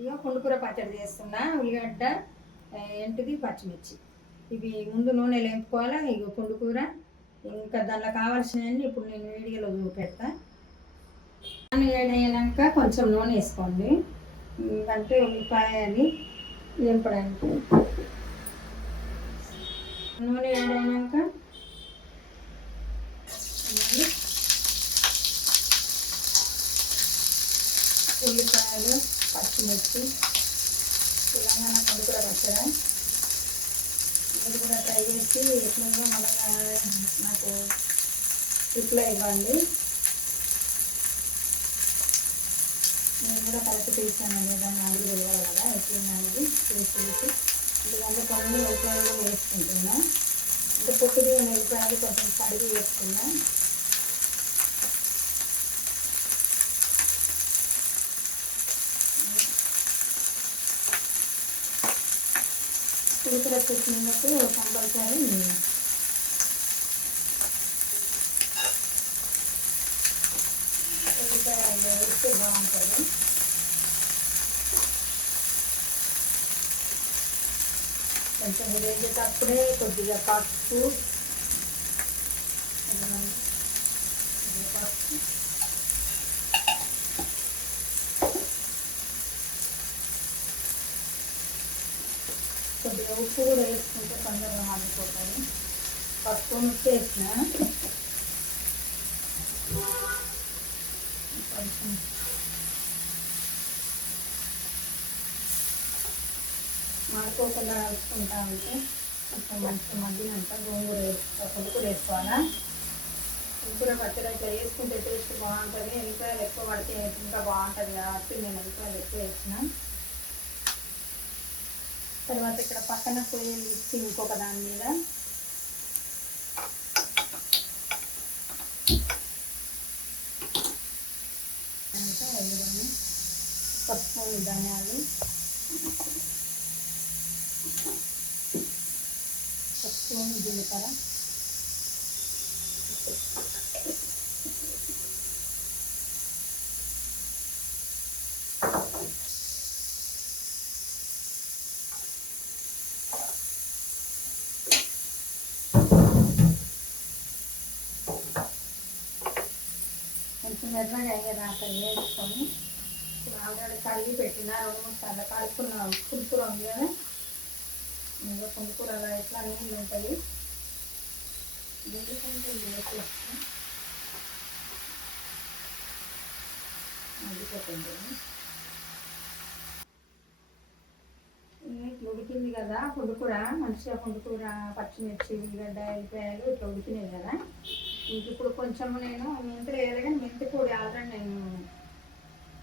ఇక పుండుకూర పచ్చడి చేస్తున్నా. ఉల్లిగడ్డ ఎంటిది పచ్చిమిర్చి ఇవి ముందు నూనెలో వేపుకోవాలి. ఇక పుండుకూర ఇంకా దానిలో కావాల్సినవన్నీ ఇప్పుడు నేను వీడియోలో చూపెడతా. నూనె వేడయ్యాక కొంచెం నూనె వేసుకోండి. అంటే ఉల్లిపాయ అది వేపడానికి. నూనె వేడైనాక ఉల్లిపాయలు పచ్చిమిర్చి తెలంగాణ పుండుకూర పచ్చడి మీరు కూడా ట్రై చేసి ఎట్లుందో మళ్ళీ నాకు రిప్లై ఇవ్వండి. నేను కూడా కరెక్ట్ చేశాను లేదా నాకు తెలియాలి కదా ఎట్లుంది అనేది చేసి. ఎందుకంటే కొన్ని ఉల్లిపాయలు కూడా వేసుకుంటున్నా. అంటే పొట్టుది ఉల్లిపాయలు కొంచెం కడిగి వేసుకున్నా. పులుపుర చేసినందుకు కంపల్సరీ ఉల్లిపాయలు వేస్తే బాగుంటుంది. కొంచెం వేసేటప్పుడే కొద్దిగా పసుపు కొద్దిగా ఉప్పు కూడా వేసుకుంటే తొందరగా మాడిపోతుంది. పసుపు ముక్క వేసిన కొంచెం మాడిపోకుండా వేసుకుంటా ఉంటే కొంచెం మంచిగా మగ్గినంత గోంగూర పులుకూర వేసుకోవాలా. పులుకూర పచ్చడి ఇట్లా వేసుకుంటే టేస్ట్ బాగుంటుంది. ఎల్లిపాయలు ఎక్కువ పడితే ఇంకా బాగుంటుంది కాబట్టి నేను ఎల్లిపాయలు ఎక్కువ వేసిన. తర్వాత ఇక్కడ పక్కన పొయ్యి ఇచ్చి ఇంకొక దాని మీద పసుపు ధనియాలు పసుపు జీలకర్ర కొంచెం ఎర్రగా అయ్యేదాకా వేసుకొని ఇప్పుడు ఆల్రెడీ కడిగి పెట్టిన 2-3 సార్లు కడుక్కున్న పులుకూర ఉంది కదా. ఇంకా పులుకూర అలా ఎట్లా నీళ్ళు ఉంటుంది నీళ్ళకంటే వేసేస్తాం మగ్గిపోతుంది. ఇట్లా ఉడికింది కదా పులుకూర. మంచిగా పులుకూర పచ్చిమిర్చి ఉల్లిగడ్డ ఎల్లిపాయలు ఇట్లా ఉడికినాయి కదా. ఇంక ఇప్పుడు కొంచెం నేను మెంతులు వేయాలి కానీ మెంతి పొడి ఆల్రెడీ నేను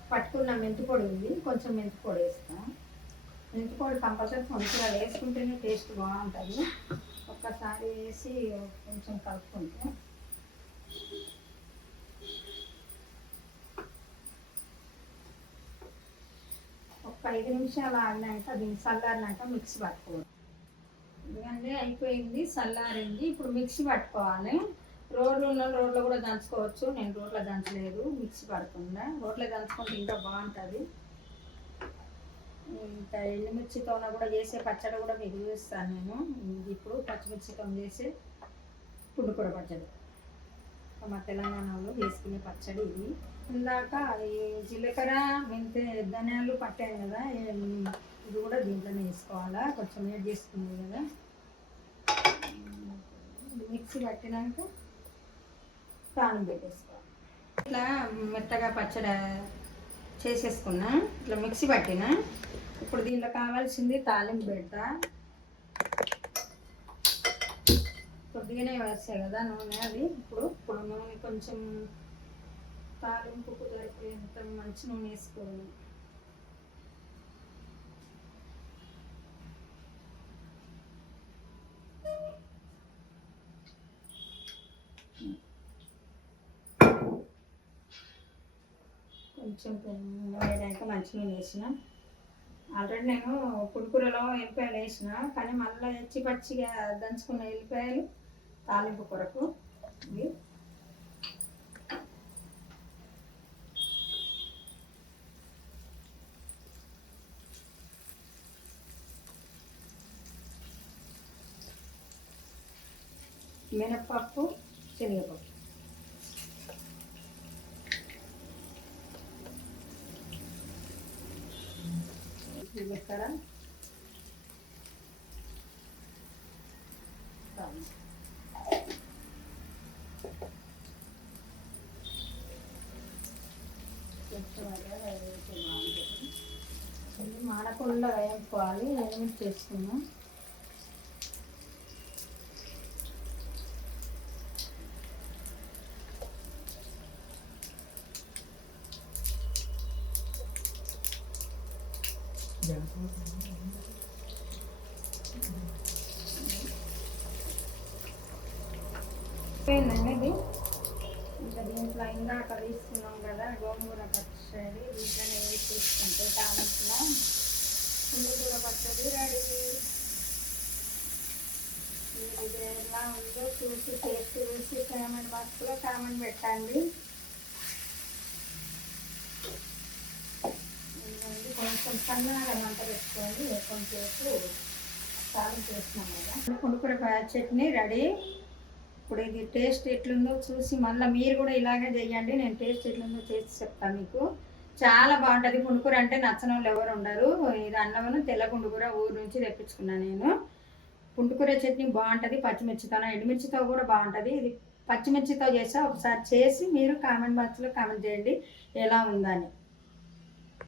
పట్టుకున్న మెంతి పొడి ఉంది. కొంచెం మెంతి పొడి వేస్తాను. మెంతి పొడి కంపల్సరీ పులుకూర వేసుకుంటేనే టేస్ట్ బాగుంటుంది. ఒక్కసారి వేసి కొంచెం కలుపుకుంటే ఒక 5 నిమిషాలు ఆడినాక దీన్ని చల్లారినాక మిక్సీ పట్టుకోవాలి. ఎందుకంటే అయిపోయింది చల్లారింది. ఇప్పుడు మిక్సీ పట్టుకోవాలి. రోడ్లు ఉన్న రోడ్లో కూడా దంచుకోవచ్చు. నేను రోడ్లో దంచలేదు, మిక్సీ పడకుండా. రోడ్లో దంచుకుంటే ఇంకా బాగుంటుంది. ఇంకా ఎండుమిర్చితో కూడా చేసే పచ్చడి కూడా మీకు చూస్తాను నేను. ఇప్పుడు పచ్చిమిర్చితో చేసే పుండుకూర పచ్చడి మా తెలంగాణలో వేసుకునే పచ్చడి ఇది. ఇందాక ఈ జీలకర్ర మెంతి ధనియాలు పట్టాను కదా, ఇది కూడా దీంట్లోనే వేసుకోవాలా. కొంచెం వేడి చేసుకుంది కదా. మిక్సీ పట్టినాక తాను పెట్టేసుకోవాలి. ఇట్లా మెత్తగా పచ్చడి చేసేసుకున్నా. ఇట్లా మిక్సీ పట్టిన. ఇప్పుడు దీంట్లో కావాల్సింది తాలింపు పెడతా. కొద్దిగానే వేస్తాయి కదా నూనె అది. ఇప్పుడు నూనె కొంచెం తాలింపుకు సరిపోయేంత మంచి నూనె వేసుకోవాలి. కొంచెం వేడాక మంచి నూనె వేసిన. ఆల్రెడీ నేను పులుకూరలో ఎల్లిపాయలు వేసిన, కానీ మళ్ళీ పచ్చిగా దంచుకున్న ఎల్లిపాయలు తాలింపు కొరకు ఇవి. మినప్పప్పు, శనగపప్పు. జీలకర్ర, మాడకుండా వేయించుకోవాలి. ఎండుమిర్చి చేసుకున్నాం. ఏంటండి ఇది ఇంకా దీంట్లో ఇందాక తీసుకున్నాం కదా గోంగూర పచ్చడి, దీంట్లోనే వేసి తీసుకుంటే కావాల్సిన పులిగూర పచ్చడి రెడీ. మీరు ఇది ఎలా ఉందో చూసి టేస్ట్ చూసి కామెంట్ బాక్స్లో కామెంట్ పెట్టండి. కొంచెం సన్నగా మంట పెట్టుకొని కొంచెంసేపు సాగు చేస్తున్నాం కదా. పులిగూర చట్నీ రెడీ. ఇప్పుడు ఇది టేస్ట్ ఎట్లుందో చూసి మళ్ళీ మీరు కూడా ఇలాగే చేయండి. నేను టేస్ట్ ఎట్లుందో చేసి చెప్తాను మీకు. చాలా బాగుంటుంది. పుండుకూర అంటే నచ్చని వాళ్ళు ఎవరు ఉండరు. ఇది అన్నమును తెల్ల పుండుకూర ఊరు నుంచి తెప్పించుకున్నాను నేను. పుండుకూర చట్నీ బాగుంటుంది. పచ్చిమిర్చితో ఎండుమిర్చితో కూడా బాగుంటుంది. ఇది పచ్చిమిర్చితో చేస్తే ఒకసారి చేసి మీరు కామెంట్ బాక్స్లో కామెంట్ చేయండి ఎలా ఉందని.